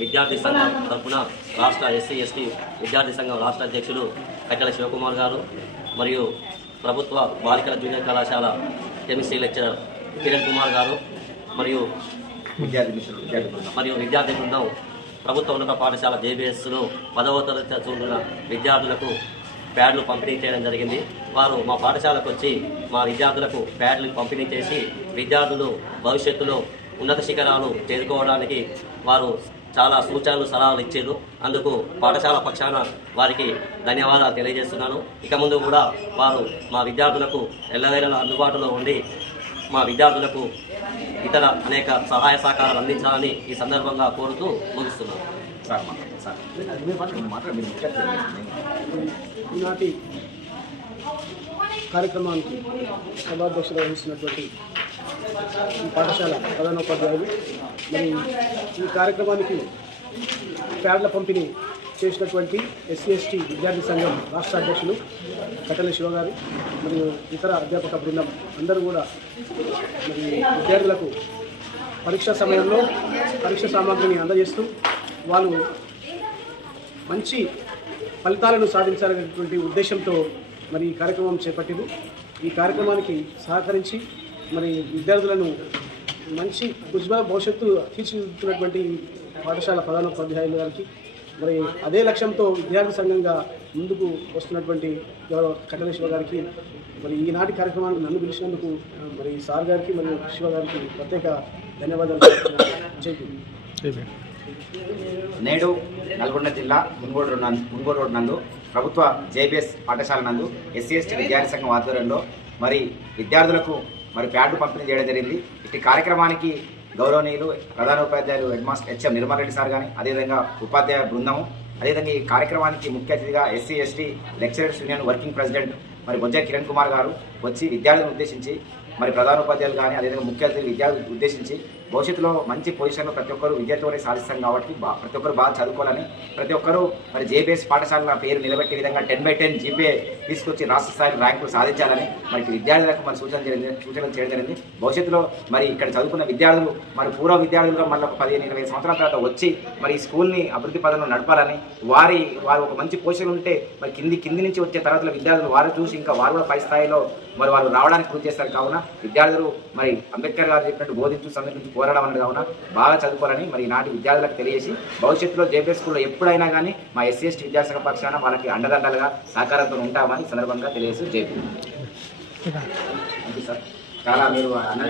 విద్యార్థి సంఘం తరఫున రాష్ట్ర ఎస్సీ ఎస్టీ విద్యార్థి సంఘం రాష్ట్ర అధ్యక్షులు కట్టెల శివకుమార్ గారు మరియు ప్రభుత్వ బాలికల జూనియర్ కళాశాల కెమిస్ట్రీ లెక్చరర్ కిరణ్ కుమార్ గారు మరియు విద్యార్థి మిత్రులు మరియు విద్యార్థి బృందం ప్రభుత్వ ఉన్నత పాఠశాల జేబీఎస్లో పదవ తరగతి చదువుతున్న విద్యార్థులకు ప్యాడ్లు పంపిణీ చేయడం జరిగింది. వారు మా పాఠశాలకు వచ్చి మా విద్యార్థులకు ప్యాడ్లు పంపిణీ చేసి విద్యార్థులు భవిష్యత్తులో ఉన్నత శిఖరాలు చేరుకోవడానికి వారు చాలా సూచనలు సలహాలు ఇచ్చారు. అందుకు పాఠశాల పక్షాన వారికి ధన్యవాదాలు తెలియజేస్తున్నాను. ఇక ముందు కూడా వారు మా విద్యార్థులకు ఎల్లవేళలా అందుబాటులో ఉండి మా విద్యార్థులకు ఇతర అనేక సహాయ సహకారాలు అందించాలని ఈ సందర్భంగా కోరుతూ ముగిస్తున్నాను. ఈనాటి కార్యక్రమానికి సభాధ్యక్షులు వహిస్తున్నటువంటి పాఠశాల ప్రధానోపాధ్యాయులు. మరి ఈ కార్యక్రమానికి ప్యాడ్ల పంపిణీ చేసినటువంటి ఎస్సీ ఎస్టీ విద్యార్థి సంఘం రాష్ట్ర అధ్యక్షులు కట్టెల శివ గారు మరియు ఇతర అధ్యాపక బృందం అందరూ కూడా మరి విద్యార్థులకు పరీక్షా సమయంలో పరీక్ష సామాగ్రిని అందజేస్తూ వాళ్ళు మంచి ఫలితాలను సాధించాలనేటువంటి ఉద్దేశంతో మరి ఈ కార్యక్రమం చేపట్టింది. ఈ కార్యక్రమానికి సహకరించి మరి విద్యార్థులను మంచి ఉజ్వల భవిష్యత్తు తీర్చిదిద్దుతున్నటువంటి పాఠశాల ప్రధానోపాధ్యాయులు గారికి మరి అదే లక్ష్యంతో విద్యార్థి సంఘంగా ముందుకు వస్తున్నటువంటి గౌరవ కట్టల శివ గారికి మరి ఈనాటి కార్యక్రమానికి నన్ను పిలిచినందుకు మరి సార్ గారికి మరియు శివ గారికి ప్రత్యేక ధన్యవాదాలు. జై నేడు నల్గొండ జిల్లా మున్గోడు రోడ్ నందు మున్గోడు రోడ్ నందు ప్రభుత్వ జేబీఎస్ పాఠశాల నందు ఎస్సీ ఎస్టీ విద్యార్థి సంఘం ఆధ్వర్యంలో మరి విద్యార్థులకు మరి ప్యాడ్లు పంపిణీ చేయడం జరిగింది. ఇట్టి కార్యక్రమానికి గౌరవనీయులు ప్రధానోపాధ్యాయులు head master HM Nirmal Reddy sir కానీ అదేవిధంగా ఉపాధ్యాయ బృందము అదేవిధంగా ఈ కార్యక్రమానికి ముఖ్య అతిథిగా SC ST lecturers union working president మరి బొజ్జ కిరణ్ కుమార్ గారు వచ్చి విద్యార్థులను ఉద్దేశించి మరి ప్రధానోపాధ్యాయులు కానీ అదేవిధంగా ముఖ్య అతిథులు విద్యార్థులు ఉద్దేశించి భవిష్యత్తులో మంచి పొజిషన్లో ప్రతి ఒక్కరు విద్యార్థులనే సాధిస్తాం కాబట్టి ప్రతి ఒక్కరు బాగా చదువుకోవాలని ప్రతి ఒక్కరూ మరి జేబీఎస్ పాఠశాల పేరు నిలబెట్టే విధంగా టెన్ బై టెన్ జీపీఏ తీసుకొచ్చి రాష్ట్ర స్థాయి ర్యాంకులు సాధించాలని మరి విద్యార్థులకు మరి సూచన జరిగింది సూచనలు చేయడం జరిగింది. భవిష్యత్తులో మరి ఇక్కడ చదువుకున్న విద్యార్థులు మరి పూర్వ విద్యార్థులుగా మళ్ళీ ఒక పదిహేను ఇరవై సంవత్సరాల తర్వాత వచ్చి మరి ఈ స్కూల్ని అభివృద్ధి పదంలో నడపాలని వారి వారు ఒక మంచి పొజిషన్ ఉంటే మరి కింది కింది నుంచి వచ్చే తరగతుల విద్యార్థులు వారు చూసి ఇంకా వారు కూడా పై స్థాయిలో మరి వాళ్ళు రావడానికి కృషి చేస్తారు. కావున విద్యార్థులు మరి అంబేద్కర్ గారు చెప్పినట్టు బోధించు సమర్పించి పోరాడడం అన్నది కావున బాగా చదువుకోవాలని మరి ఈనాటి విద్యార్థులకు తెలియజేసి భవిష్యత్తులో జేపీ స్కూల్లో ఎప్పుడైనా కానీ మా ఎస్సీ ఎస్టీ విద్యాశాఖ పక్షాన వాళ్ళకి అండదండలుగా సహకారంతో ఉంటామని సందర్భంగా తెలియజేసి జేపీ. సార్ చాలా మీరు అన్న